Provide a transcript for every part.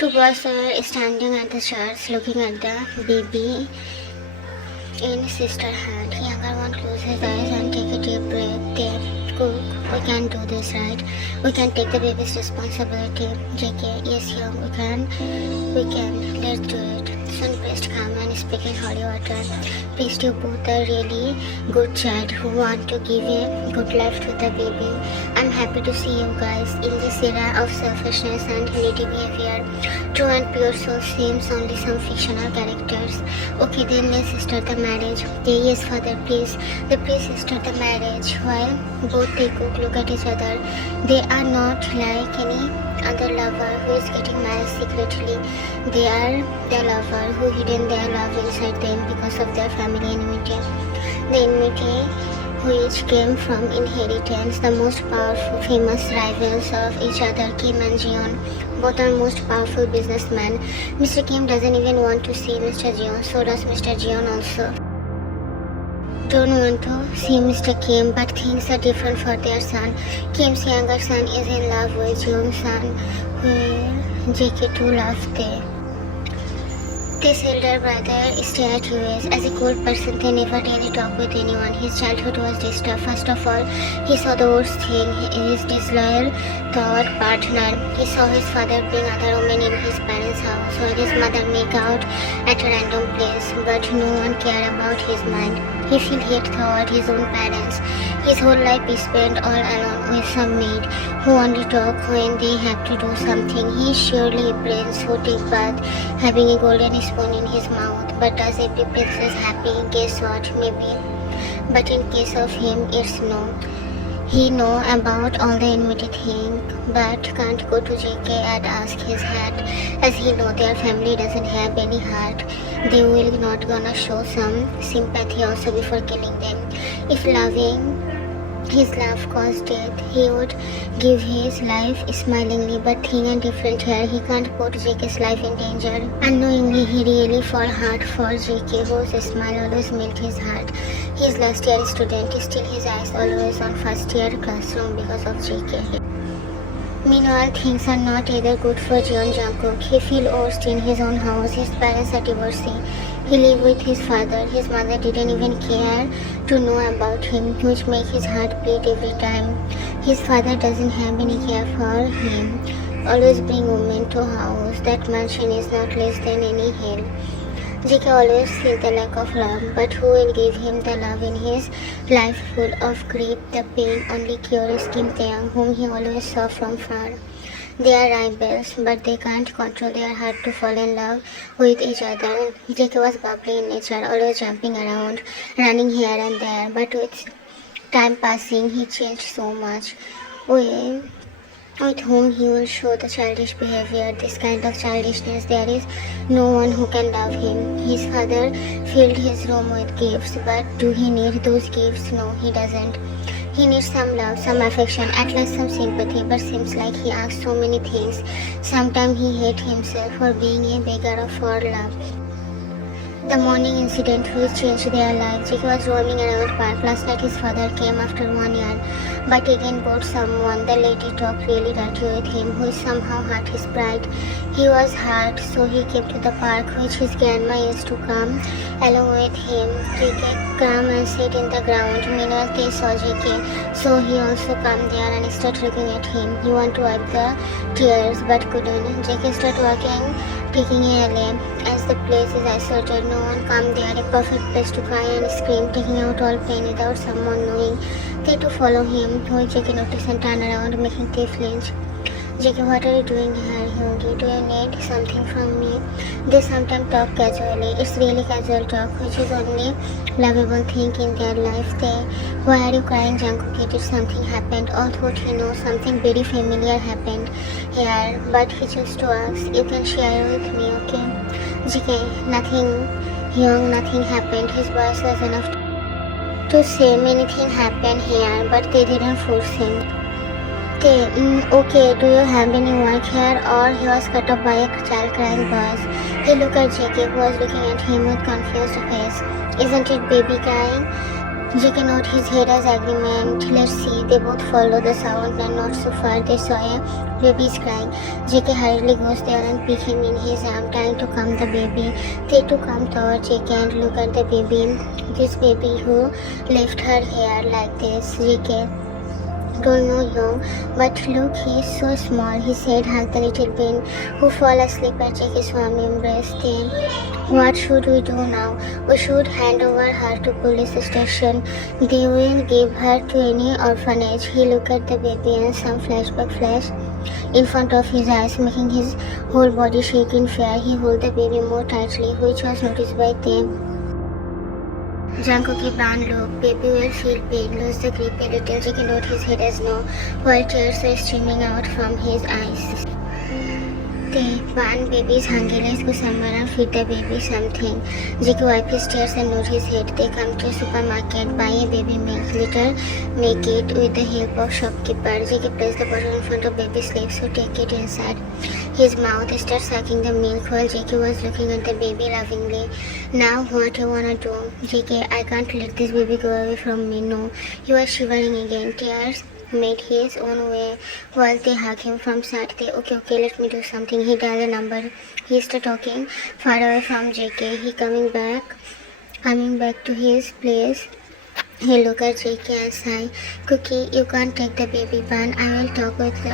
Two boys are standing at the church looking at the baby in sister's hand. Younger one closes his eyes and take a deep breath. They cook. We can do this, right? We can take the baby's responsibility. JK, yes, young, we can. Let's do it. Son pressed calm and speaking holy water. Please, you both are really good child who want to give a good life to the baby. I'm happy to see you guys in this era of selfishness and needy behavior. True and pure soul seems only some fictional characters. Okay, then let's start the marriage. Yes, father, please. The priest start the marriage while both they cook look at each other. They are not like any other lover who is getting married secretly. They are the lover who hidden their love inside them because of their family enmity. The enmity which came from inheritance. The most powerful famous rivals of each other, Kim and Jeon. Both are most powerful businessmen. Mr. Kim doesn't even want to see Mr. Jeon, so does Mr. Jeon also. Don't want to see Mr. Kim, but things are different for their son. Kim's younger son is in love with Jeon's son, where JK too loved they. This elder brother stayed at US. As a cool person, they never really talked with anyone. His childhood was disturbed. First of all, he saw the worst thing, his disloyal thought partner. He saw his father bring other women in his parents' house, while his mother make out at a random place, but no one cared about his mind. He felt hate toward his own parents. His whole life he spent all alone with some maid who only talk when they have to do something. He surely prince who take bath having a golden spoon in his mouth. But does every princess happy? Guess what? Maybe. But in case of him, it's no. He know about all the enmity thing, but can't go to JK and ask his hat, as he know their family doesn't have any heart. They will not gonna show some sympathy also before killing them. If his love caused death, he would give his life smilingly, but thing and different here, he can't put JK's life in danger. Unknowingly, he really fall hard for JK, whose smile always melt his heart. He's last year student, still his eyes always on first year classroom because of JK. Meanwhile, things are not either good for Jeon Jungkook. He feels worst in his own house. His parents are divorcing. He lived with his father. His mother didn't even care to know about him, which makes his heart beat every time. His father doesn't have any care for him. Always bring women to house. That mansion is not less than any hell. JK always feels the lack of love, but who will give him the love in his life full of grief, the pain? Only cure is Kim Taeyang, whom he always saw from far. They are rivals, but they can't control their heart to fall in love with each other. JK was bubbly in nature, always jumping around, running here and there, but with time passing, he changed so much. With whom he will show the childish behavior, this kind of childishness, there is no one who can love him. His father filled his room with gifts, but do he need those gifts? No, he doesn't. He needs some love, some affection, at least some sympathy, but seems like he asks so many things. Sometimes he hates himself for being a beggar for love. The morning incident which changed their lives. JK was roaming around park. Last night his father came after 1 year, but again brought someone. The lady talked really dirty with him, who somehow hurt his pride. He was hurt, so he came to the park, which his grandma used to come along with him. JK came and sat in the ground. Meanwhile they saw JK, so he also came there and started looking at him. He wanted to wipe the tears, but couldn't. JK started walking, taking a alley. As the place is isolated, no one come there, a perfect place to cry and scream, taking out all pain without someone knowing. They to follow him, who JK noticed and turn around, making they flinch. JK, what are you doing here, Hyungi? Do you need something from me? They sometimes talk casually. It's really casual talk, which is only lovable thing in their life. Why are you crying, Jungkook? Did something happened? Although he knows something very familiar happened here, but he chose to ask. You can share with me, okay? JK, nothing, Hyung, nothing happened. His voice was enough to say many things happened here, but they didn't force him. Okay, do you have any work here? Or he was cut off by a child crying voice. He looked at JK, who was looking at him with confused face. Isn't it baby crying? JK nodded his head as agreement. Let's see. They both follow the sound and not so far. They saw a baby's crying. JK hurriedly goes there and picks him in his arm, trying to calm the baby. They two come toward JK and look at the baby. This baby who left her hair like this. JK don't know you, but look, he's so small, he said, hug the little bean who fall asleep at JK's warm embrace. Then, what should we do now? We should hand over her to police station. They will give her to any orphanage. He looked at the baby and some flashback flashed in front of his eyes, making his whole body shake in fear. He held the baby more tightly, which was noticed by them. Janko के brown look, baby will feel pain, lose the grip a little. JK nodded his head as no, while tears were streaming out from his eyes. They one baby is hungry, let's go somewhere and feed the baby something. JK wiped his tears and nodded his head. They come to a supermarket, buy a baby milk, later make it with the help of shopkeeper. JK placed the bottle in front of baby's lips, so take it inside his mouth, start sucking the milk while JK was looking at the baby lovingly. Now what you wanna do? JK, I can't let this baby go away from me, no. He was shivering again. Tears made his own way while they hugged him from side. They, okay, let me do something. He dialed a number. He started talking far away from JK. He coming back to his place. He looked at JK and sighed. Cookie, you can't take the baby ban. I talk with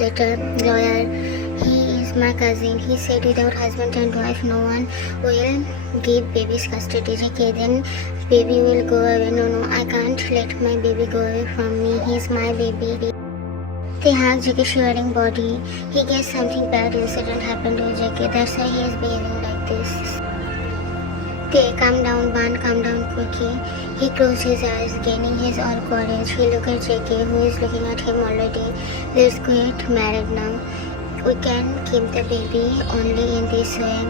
later lawyer. He is my cousin. He said without husband and wife, no one will give baby's custody. JK, then baby will go away. No, I can't let my baby go away from me. He's my baby. They hugged JK's shivering body. He guessed something bad incident happened to JK. That's why he is behaving like this. They calm down, Ban, calm down, Cookie. He closed his eyes, gaining his all courage. He looked at JK, who is looking at him already. Let's get married now. We can keep the baby only in this way.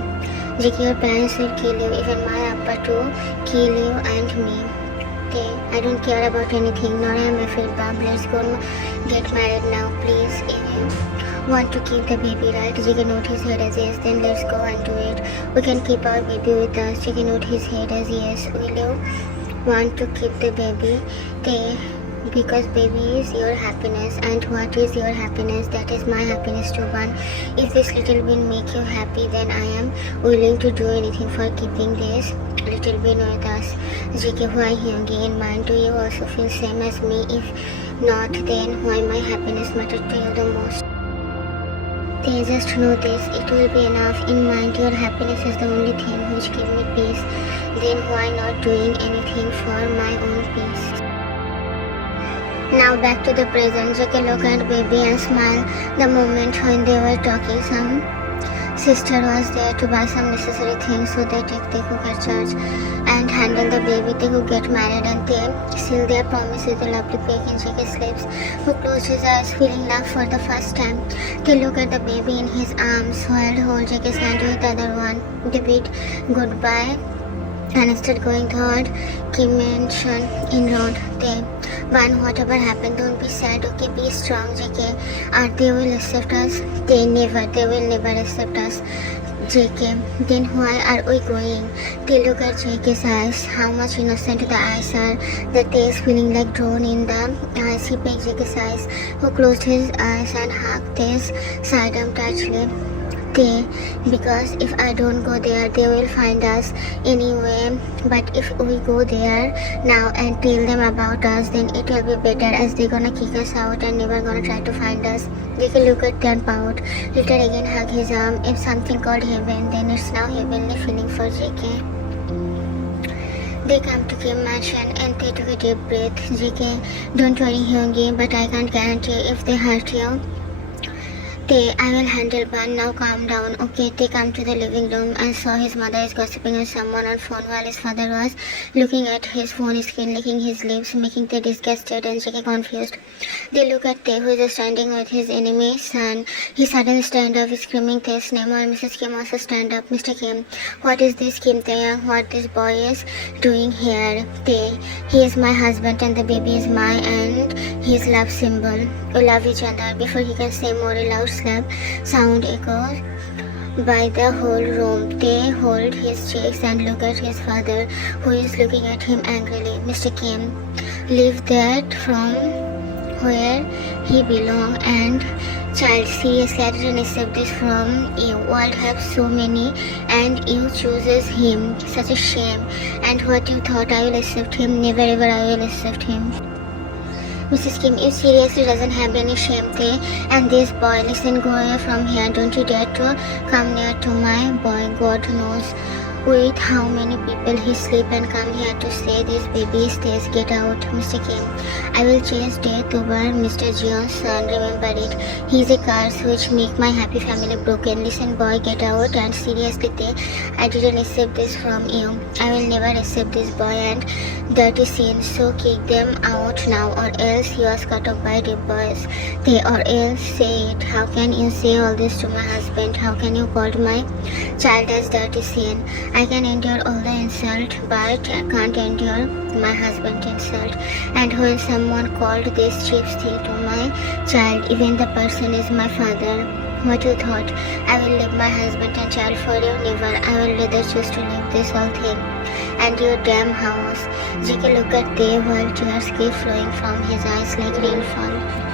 JK, your parents will kill you, even my Appa too, kill you and me. I don't care about anything, nor am I afraid, Bob. Let's go get married now, please. If you want to keep the baby, right? JK nodded his head as yes, then let's go and do it. We can keep our baby with us. JK nodded his head as yes. Will you want to keep the baby? Because baby is your happiness, and what is your happiness? That is my happiness too, Ban. If this little bean make you happy, then I am willing to do anything for keeping this little bean with us. JK, why Hyungi in mind? Do you also feel same as me? If not, then why my happiness matters to you the most? They just know this, it will be enough. In mind, your happiness is the only thing which gives me peace. Then why not doing anything for my own peace? Now back to the present. JK looked at baby and smiled. The moment when they were talking, some sister was there to buy some necessary things, so they could at church and handle the baby. They could get married and they seal their promise with a lovely peck in JK's lips, who closed his eyes, feeling love for the first time. They looked at the baby in his arms while hold JK's hand with the other one. They bid goodbye and started going toward Kim Mansion in road. They, Van, whatever happened, don't be sad, okay, be strong, JK. Are they will accept us? They will never accept us. JK, then why are we going? They look at JK's eyes, how much innocent the eyes are, the taste feeling like drawn in the eyes. He pecked JK's eyes, who closed his eyes and hugged his sidearm tightly. Because if I don't go there, they will find us anyway. But if we go there now and tell them about us, then it will be better, as they're gonna kick us out and never gonna try to find us. They can look at and pout. Later again hug his arm. If something called heaven, then it's now heavenly feeling for JK. They come to Kim Mansion and they took a deep breath. JK, don't worry Hyungi, but I can't guarantee if they hurt you. I will handle Ban, now calm down. Okay, they come to the living room and saw his mother is gossiping with someone on phone while his father was looking at his phone screen, licking his lips, making the disgusted and JK confused. They look at Tae, who is standing with his enemy son. He suddenly stand up, screaming Tae's name, or Mrs. Kim also stand up. Mr. Kim, what is this, Kim Tae? What this boy is doing here? Tae, he is my husband and the baby is mine and his love symbol. We love each other. Before he can say more, a loud slap sound echoes by the whole room. They hold his cheeks and look at his father, who is looking at him angrily. Mr. Kim, leave that from where he belong, and child, seriously, I didn't accept this from you. World have so many and you chooses him. Such a shame. And what you thought I will accept him? Never ever I will accept him. Mrs. Kim, you seriously doesn't have any shame there. And this boy, listen, go away from here. Don't you dare to come near to my boy. God knows with how many people he sleep and come here to say this baby stays. Get out, Mr. Kim. I will chase death over Mr. Jion's son. Remember it. He's a curse which make my happy family broken. Listen, boy, get out. And seriously, I didn't accept this from you. I will never accept this boy and dirty sin. So kick them out now, or else you are cut off by rape boys. They or else say it. How can you say all this to my husband? How can you call my child as dirty sin? I can endure all the insult, but I can't endure my husband's insult. And when someone called this cheap thing to my child, even the person is my father. What you thought? I will leave my husband and child for you? Never. I will rather choose to leave this whole thing and your damn house. JK look at Dave while tears keep flowing from his eyes like rainfall.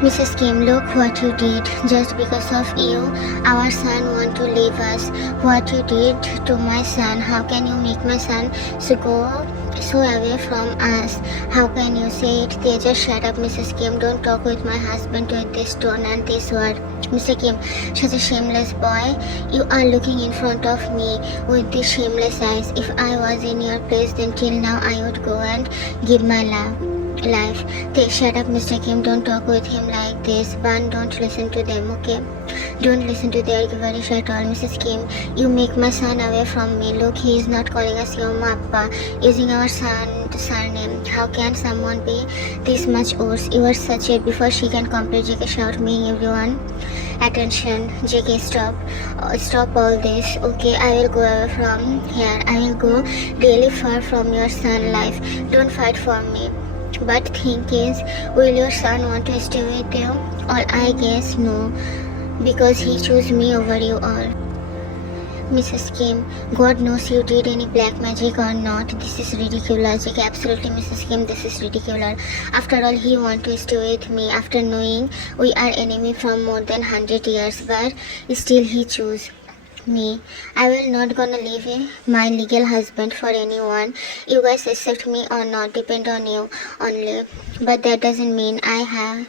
Mrs. Kim, look what you did. Just because of you, our son want to leave us. What you did to my son. How can you make my son go so away from us? How can you say it? They just shut up, Mrs. Kim. Don't talk with my husband with this tone and this word. Mr. Kim, such a shameless boy. You are looking in front of me with these shameless eyes. If I was in your place, then till now I would go and give my life. They shut up, Mr. Kim. Don't talk with him like this. Ban, don't listen to them, okay? Don't listen to their gibberish at all, Mrs. Kim. You make my son away from me. Look, he is not calling us your Appa, using our surname. How can someone be this much worse? You are such a... Before she can complete, JK shout, making everyone attention. JK, stop. Stop all this. Okay, I will go away from here. I will go really far from your son life. Don't fight for me. But thing is, will your son want to stay with you? Or I guess no, because he chose me over you all. Mrs. Kim, God knows you did any black magic or not. This is ridiculous. Absolutely, Mrs. Kim, this is ridiculous. After all, he want to stay with me after knowing we are enemy from more than 100 years, but still he chose me. I will not gonna leave my legal husband for anyone. You guys accept me or not depend on you only. But that doesn't mean I have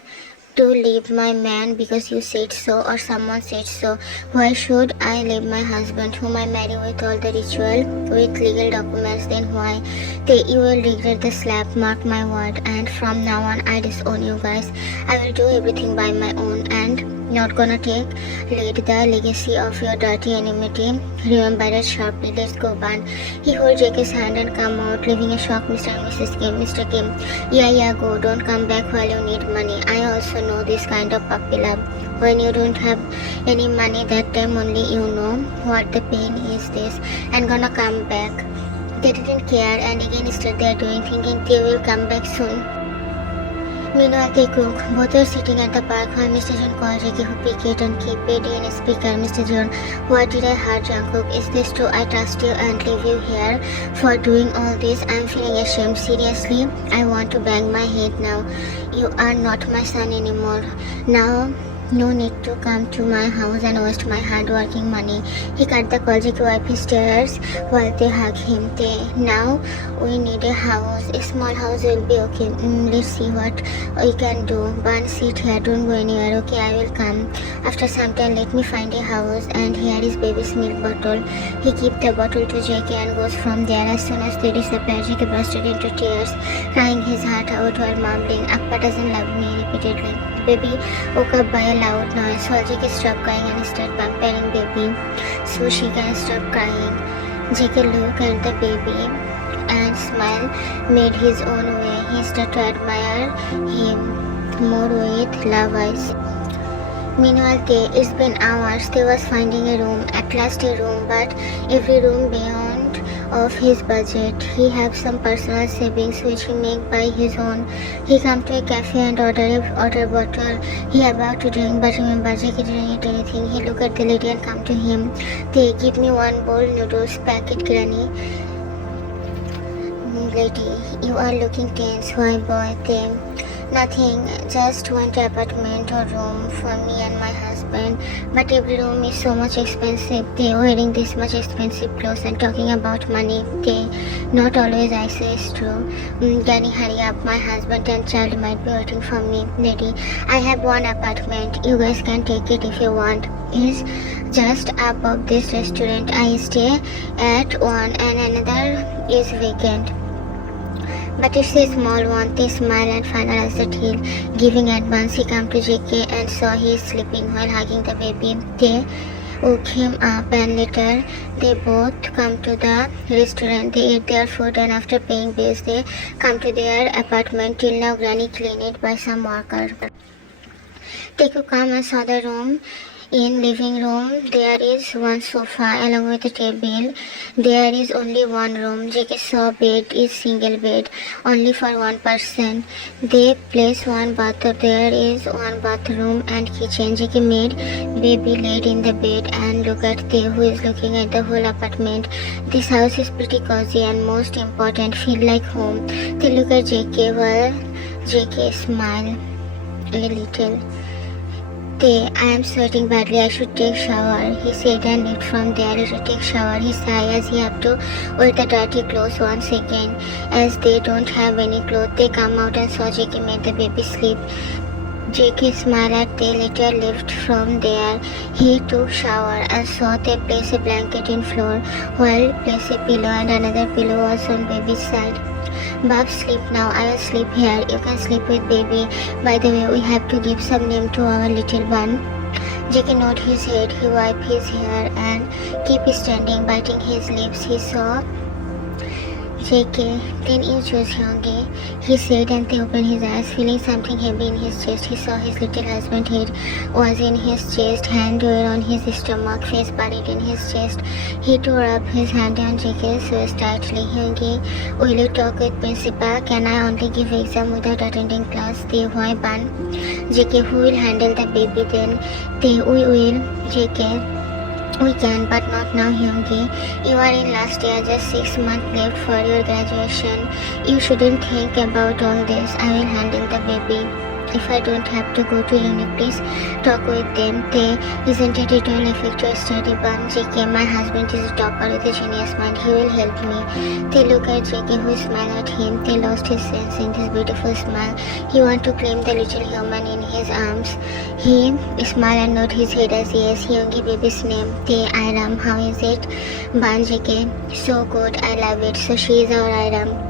to leave my man because you said so or someone said so. Why should I leave my husband whom I marry with all the ritual, with legal documents? Then why? You will regret the slap, mark my word. And from now on I disown you guys. I will do everything by my own and not gonna take lead the legacy of your dirty enmity. Remember it sharply. Let's go, Ban. He holds JK's hand and come out, leaving a shocked Mr. and Mrs. Kim. Mr. Kim, yeah, go. Don't come back while you need money. I also know this kind of puppy love. When you don't have any money, that time only you know what the pain is this. And gonna come back. They didn't care and again started their doing, thinking they will come back soon. Meanwhile, they cook. Both are sitting at the park while Mr. John calls JK, who pick it and keep it in a speaker. Mr. John, what did I hear, Jungkook? Is this true? I trust you and leave you here for doing all this. I'm feeling ashamed. Seriously, I want to bang my head now. You are not my son anymore. Now, no need to come to my house and waste my hard-working money. He cut the call. JK wipe his tears while they hug him. Now we need a house. A small house will be okay. Let's see what we can do. Ban, sit here. Don't go anywhere. Okay, I will come. After some time, let me find a house. And here is baby's milk bottle. He keeps the bottle to JK and goes from there. As soon as they disappear, JK bursted into tears, crying his heart out while mumbling, Appa doesn't love me, repeatedly. Baby woke up by a loud noise. While JK stopped crying and started pampering baby so she can stop crying. JK looked at the baby and smiled, made his own way. He started to admire him more with love eyes. Meanwhile, it's been hours. They was finding a room, at last a room, but every room beyond of his budget. He have some personal savings which he make by his own. He come to a cafe and order a water bottle. He about to drink, but remember Jackie didn't eat anything. He look at the lady and come to him. They give me one bowl noodles packet, granny. Lady, you are looking tense. Why, boy? They nothing. Just want apartment or room for me and my husband. But every room is so much expensive. They wearing this much expensive clothes and talking about money. They not always I say is true. Granny, hurry up. My husband and child might be waiting for me. Lady, I have one apartment. You guys can take it if you want. It's just above this restaurant. I stay at one and another is vacant. But it's a small one. They smile and finalize the deal. Giving advance, he come to JK and saw he is sleeping while hugging the baby. They woke him up and later they both come to the restaurant. They eat their food and after paying bills they come to their apartment. Till now Granny cleaned it by some worker. They could come and saw the room. In living room, there is one sofa along with a table. There is only one room. JK saw bed is single bed, only for one person. They place one bathroom. There is one bathroom and kitchen. JK made baby laid in the bed and look at Dev who is looking at the whole apartment. This house is pretty cozy and most important, feel like home. They look at JK while JK smile a little. I am sweating badly, I should take shower, he said and left from there to take shower. He sighed as he have to wear the dirty clothes once again. As they don't have any clothes, they come out and saw JK made the baby sleep. JK smiled at they later left from there. He took shower and saw they place a blanket in floor while place a pillow and another pillow was on baby's side. Bob, sleep now. I will sleep here. You can sleep with baby. By the way, we have to give some name to our little one. JK nodded his head. He wiped his hair and kept standing, biting his lips. He saw JK, then you choose Hyungi, he said and they opened his eyes, feeling something heavy in his chest. He saw his little husband's head was in his chest, hand were on his stomach, face buried in his chest. He tore up his hand on JK's waist tightly. Hyungi, will you talk with principal? Can I only give exam without attending class? They why ban? JK, who will handle the baby then? They we will. JK, we can, but not now, Hyungi. You are in last year, just 6 months left for your graduation. You shouldn't think about all this. I will handle the baby. If I don't have to go to uni, please talk with them. Isn't it will affect your study ban? JK, my husband is a topper with a genius mind. He will help me. They look at JK who smiled at him. They lost his sense in this beautiful smile. He want to claim the little human in his arms. He smiled and nodded his head as yes. Hyungi baby's name. Iram. How is it? Ban JK. So good. I love it. So she is our Iram.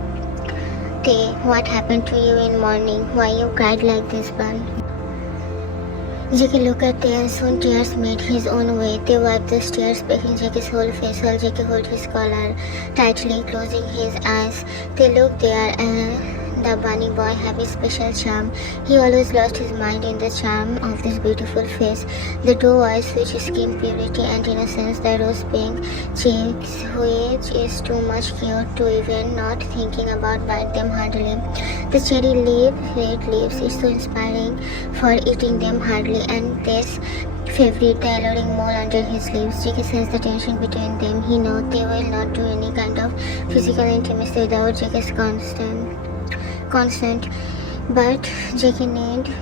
What happened to you in morning? Why you cried like this, Ban? JK looked at Tay and soon tears made his own way. They wiped the tears, baking JK's whole face while JK held his collar tightly, closing his eyes. They looked there and the bunny boy have a special charm. He always lost his mind in the charm of this beautiful face. The two eyes which skin purity and innocence, the rose pink cheeks which is too much cute to even not thinking about bite them hardly. The cherry red leaves is so inspiring for eating them hardly and this favorite the alluring mole under his lips. JK sensed the tension between them. He knows they will not do any kind of physical intimacy without JK's constant, but JK need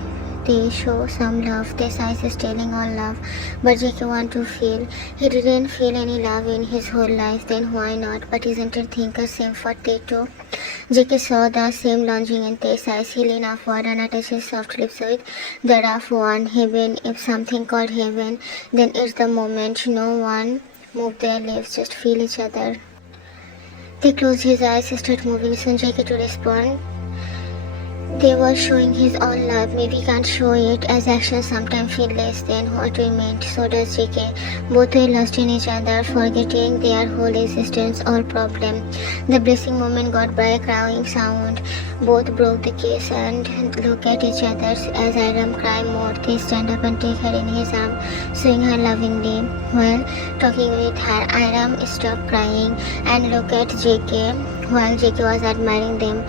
they show some love. Their size is telling all love, but JK want to feel. He didn't feel any love in his whole life, then why not? But isn't it think the same for Tay too? JK saw the same longing in Tay's eyes. He leaned upward and attached his soft lips with the rough one. Heaven, if something called heaven, then it's the moment. No one move their lips, just feel each other. They closed his eyes, start moving soon. JK to respond. They were showing his own love. Maybe can't show it as actions sometimes feel less than what we meant. So does JK. Both were lost in each other, forgetting their whole existence or problem. The blessing moment got by a crying sound. Both broke the kiss and look at each other as Iram cry more. They stand up and take her in his arm, swing her lovingly. While talking with her, Iram stopped crying and looked at JK while JK was admiring them.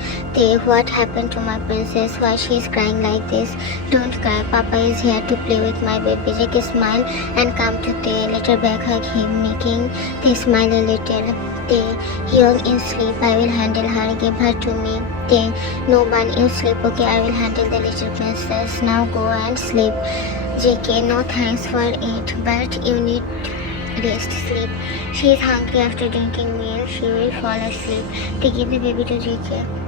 What happened to my princess? Why she is crying like this? Don't cry, Papa is here to play with my baby. JK smiled and come to Tay. Later back hug him, making Tay smile a little. Tay, young in sleep, I will handle her. Give her to me. Tay, no one, you sleep. Okay, I will handle the little princess. Now go and sleep. JK, no thanks for it, but you need rest, sleep. She is hungry after drinking milk. She will fall asleep. They give the baby to JK.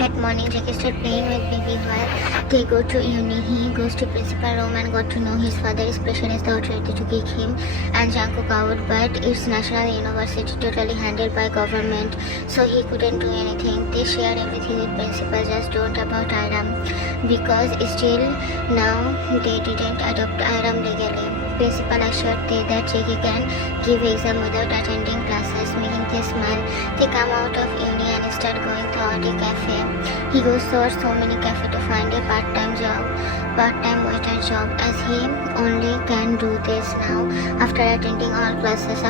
At morning, JK starts playing with baby while they go to uni. He goes to principal room and got to know his father is pressurized the authority to kick him and Jungkook out, but it's national university totally handled by government, so he couldn't do anything. They share everything with principal, just don't about Iram, because still now they didn't adopt Iram legally. Principal assured Tay that JK can give exam without attending classes, making Tay smile. They come out of uni and start going to Audi cafe. He goes to so many cafes to find a part-time waiter job, as he only can do this now after attending all classes.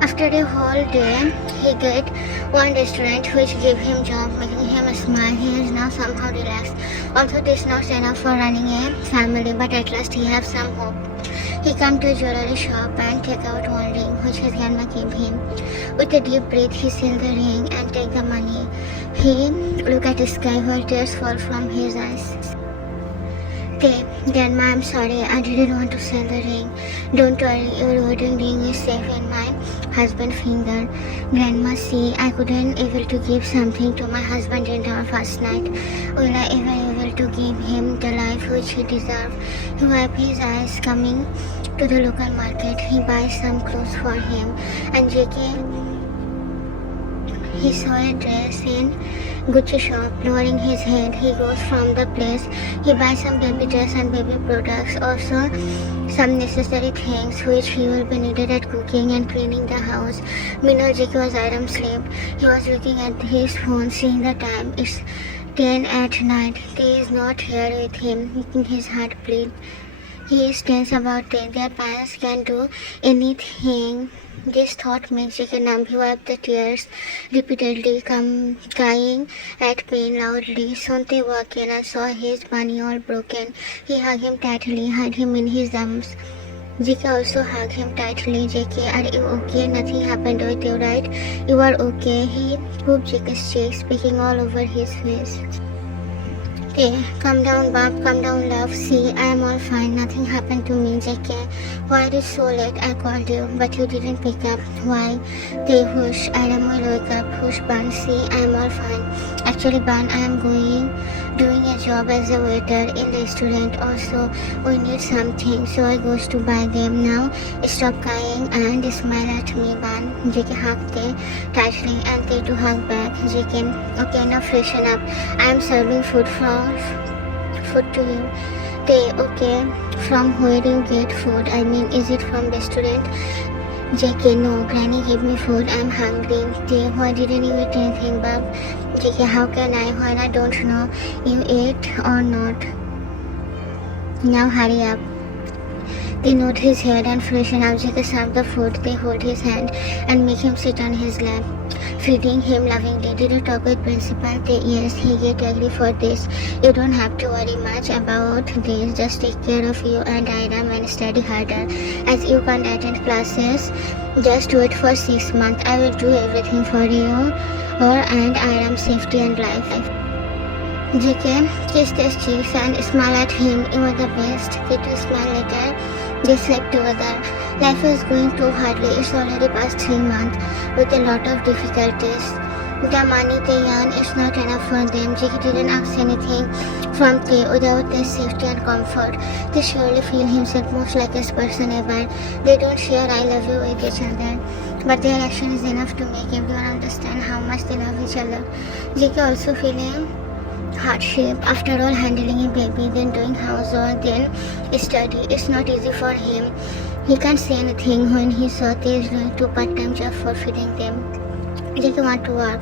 After a whole day, he get one restaurant which gave him job, making him smile. He is now somehow relaxed. Although this is not enough for running a family, but at last he has some hope. He come to a jewelry shop and take out one ring which his grandma gave him. With a deep breath, he seal the ring and take the money. He look at the sky while tears fall from his eyes. Tay, Grandma, I'm sorry, I didn't want to sell the ring. Don't worry, your wedding ring is safe in my husband's finger. Grandma, see, I couldn't able to give something to my husband in our first night. Will I ever able to give him the life which he deserves? He wiped his eyes. Coming to the local market, he buys some clothes for him, and JK, he saw a dress in Gucci shop. Lowering his head, he goes from the place. He buys some baby dress and baby products, also some necessary things which he will be needed at cooking and cleaning the house. Meanwhile, JK was Iram sleep. He was looking at his phone, seeing the time. It's 10 at night. Tay is not here with him, making his heart bleed. He is tense about it. Their parents can do anything. This thought makes JK numb. He wiped the tears repeatedly, crying at pain loudly. Soon they walked in and saw his bunny all broken. He hugged him tightly, had him in his arms. JK also hugged him tightly. JK, are you okay? Nothing happened with you, right? You are okay. He pooped JK's cheeks, speaking all over his face. Okay, calm down, Bob, calm down, love. See, I am all fine. Nothing happened to me, JK. Why is it so late? I called you, but you didn't pick up. Why? They whoosh. Iram will wake up. Whoosh, Ban. See, I am all fine. Actually, Ban, I am doing a job as a waiter in the restaurant. Also, we need something, so I goes to buy them. Now, stop crying and smile at me, Ban. JK hugged Tay tightly and Tay to hug back. JK, okay, now freshen up. I am serving food to you. Tay, okay, from where you get food? I mean, is it from restaurant? JK, no, Granny gave me food. I'm hungry. Tay, why didn't you eat anything, Bob? JK, how can I when I don't know you ate or not? Now hurry up. They nod his head and freshen up. JK served the food. They hold his hand and make him sit on his lap, feeding him lovingly. Did you talk with principal? Yes, he get agree for this. You don't have to worry much about this. Just take care of you and Iram and study harder. As you can't attend classes, just wait for 6 months. I will do everything for you and Iram's safety and life. JK kissed his cheeks and smiled at him. You are the best. They two smile later. They slept together. Life is going too hardly. It's already past 3 months with a lot of difficulties. The money they earn is not enough for them. JK didn't ask anything from Tay without their safety and comfort. They surely feel himself most luckiest person ever. They don't share I love you with each other. but their action is enough to make everyone understand how much they love each other. JK also feeling hardship. After all, handling a baby, then doing housework, then study. It's not easy for him. He can't say anything when he saw they is doing 2 part-time jobs for feeding them. JK want to work,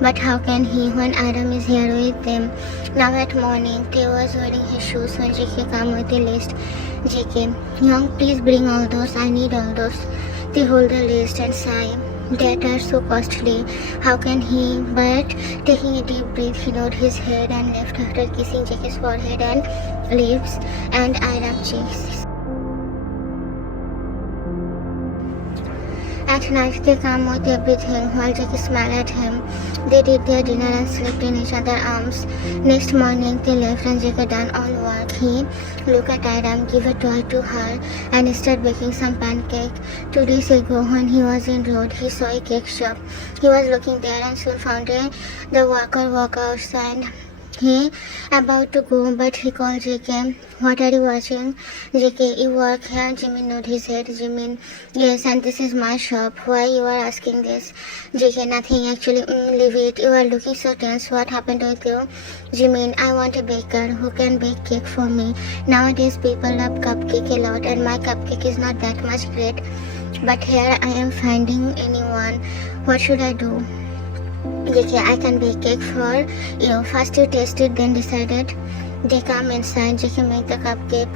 but how can he when Adam is here with them? Now at morning, Theo was wearing his shoes when JK came with a list. JK, young, please bring all those. I need all those. They hold the list and sigh. That are so costly. How can he? But taking a deep breath, he nodded his head and left after kissing JK's forehead and lips and Adam cheeks. At night, they come with everything while JK smiled at him. They did their dinner and slept in each other's arms. Next morning, they left and JK done all work. He looked at Adam, give a toy to her, and started baking some pancake. 2 days ago, when he was in road, he saw a cake shop. He was looking there and soon found the worker walk outside. He about to go, but he called JK. What are you watching? JK, you work here? Jimin nodded his head. Jimin, yes, and this is my shop. Why you are asking this? JK, nothing actually. Leave it. You are looking so tense. What happened with you? Jimin, I want a baker who can bake cake for me. Nowadays people love cupcake a lot, and my cupcake is not that much great. But here I am finding anyone. What should I do? JK, I can bake cake for you. First you tasted, then decided. They come inside. JK make the cupcake,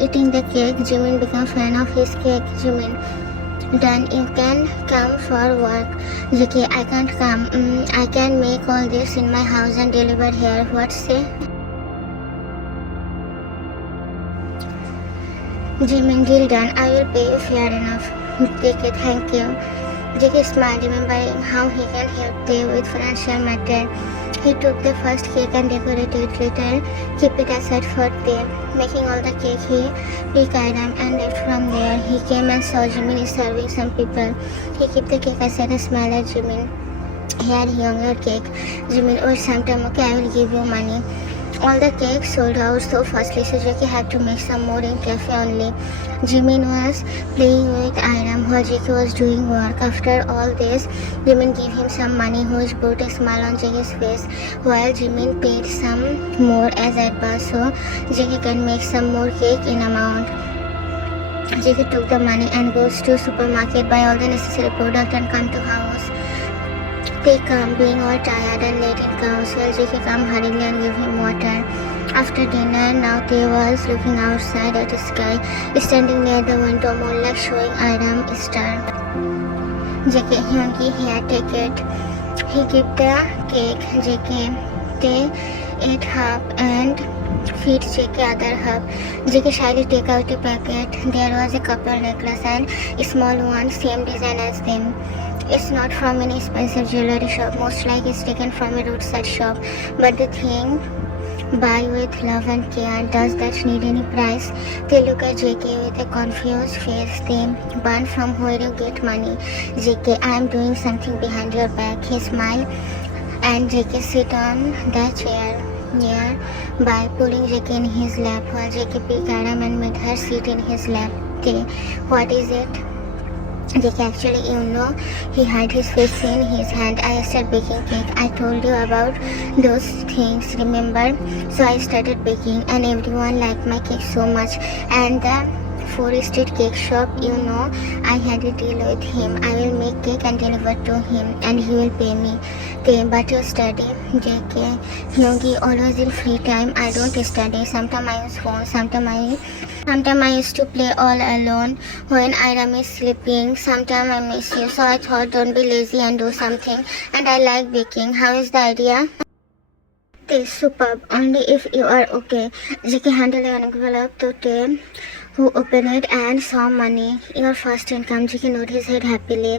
eating the cake. Jimin become fan of his cake. Jimin, done. You can come for work. JK, I can't come. I can make all this in my house and deliver here. What say? Jimin, deal done. I will pay you fair enough. JK, thank you. JK smiled, remembering how he can help Theo with financial matter. He took the first cake and decorated it later, keep it aside for Theo. Making all the cake, he picked Adam and left from there. He came and saw Jimin is serving some people. He kept the cake aside and smiled at Jimin. Here, your cake. Jimin, wait sometime, okay, I will give you money. All the cakes sold out so fastly, so JK had to make some more in cafe only. Jimin was playing with Adam while JK was doing work. After all this, Jimin gave him some money, which brought a smile on JK's face, while Jimin paid some more as advance so JK can make some more cake in amount. JK took the money and goes to supermarket, buy all the necessary product and come to house. They come being all tired and late in house while JK come hurriedly and give him water. After dinner, now they was looking outside at the sky, standing near the window, moonlight showing Adam star. JK, Hyungi, here, take it. He gave the cake. JK, they ate half and feed JK other half. JK shyly take out a packet. There was a couple necklace and a small one, same design as them. It's not from any expensive jewelry shop, most like it's taken from a roadside shop. But the thing, buy with love and care, does that need any price? They look at JK with a confused face. They burn from where you get money. JK, I am doing something behind your back. He smiled and JK sit on the chair near by, pulling JK in his lap while JK picked Adam and made her sit in his lap. Okay, what is it? JK, actually, you know, he had his face in his hand. I started baking cake. I told you about those things, remember? So I started baking and everyone liked my cake so much. And the 4th Street cake shop, you know, I had a deal with him. I will make cake and deliver to him and he will pay me. Okay, but you study. JK, Hyungi, always in free time. I don't study. Sometimes I use phone. Sometimes I used to play all alone when Adam is sleeping. Sometimes I miss you. So I thought, don't be lazy and do something. And I like baking. How is the idea? It's superb. Only if you are okay. JK handled an envelope to Tay, who opened it and saw money. Your first income. JK nodded his head happily.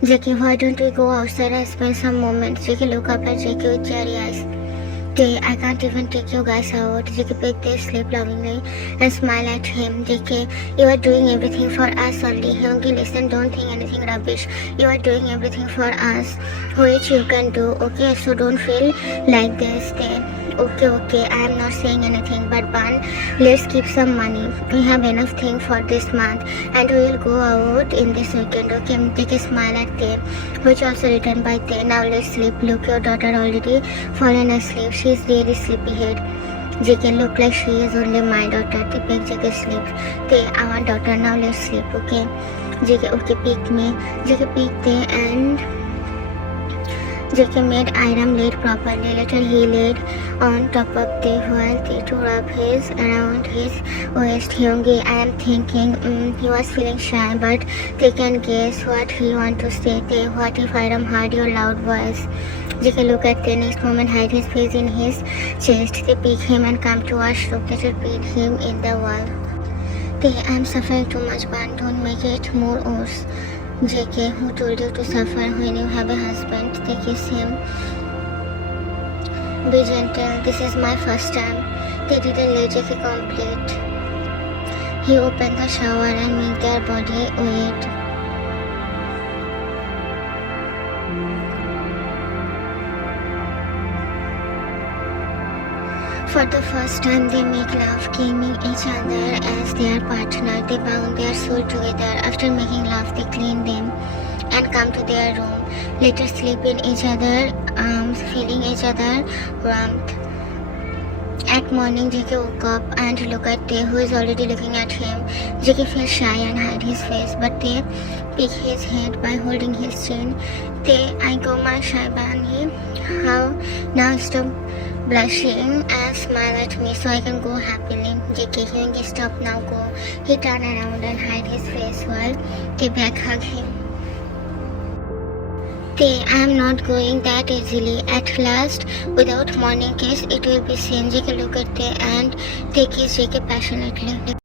JK, why don't we go outside and spend some moments? JK looked up at JK with teary eyes. Tay, I can't even take you guys out. JK picked their sleep lovingly and smiled at him. JK, you are doing everything for us only. Hyungi, listen, don't think anything rubbish. You are doing everything for us, which you can do, okay? So don't feel like this. Tay, Okay, I am not saying anything, but Ban, let's keep some money. We have enough thing for this month and we will go out in this weekend. Okay, take a smile at them, which also written by they. Now let's sleep. Look, your daughter already fallen asleep. She's really sleepyhead. JK look like she is only my daughter. They pick JK sleep. They our daughter. Now let's sleep. Okay. JK okay pick me. JK pick they and JK made Iram laid properly. Later he laid on top of the while they to rub his around his waist. Hyungi, I am thinking he was feeling shy, but they can guess what he want to say. They, what if Iram heard your loud voice? JK look at the next moment, hide his face in his chest. They pick him and come to washroom. They beat him in the wall. They, I am suffering too much, but don't make it more worse. JK, who told you to suffer when you have a husband? They kiss him. Be gentle, this is my first time. They didn't let JK complete. He opened the shower and made their body wet. For the first time, they make love, claiming each other as their partner. They bound their soul together. After making love, they clean them and come to their room. Later, sleep in each other's arms, feeling each other warmth. At morning, JK woke up and looked at Tay, who is already looking at him. JK feels shy and hide his face, but Tay pick his head by holding his chin. Tay, I go my shy bunny. How? Now stop blushing and smile at me so I can go happily. JK, Hyungi, stop now, go. He turned around and hide his face while Tay back hug him. Tay, I am not going that easily. At last, without morning kiss, it will be seen. JK look at Tay and Tay kiss JK passionately.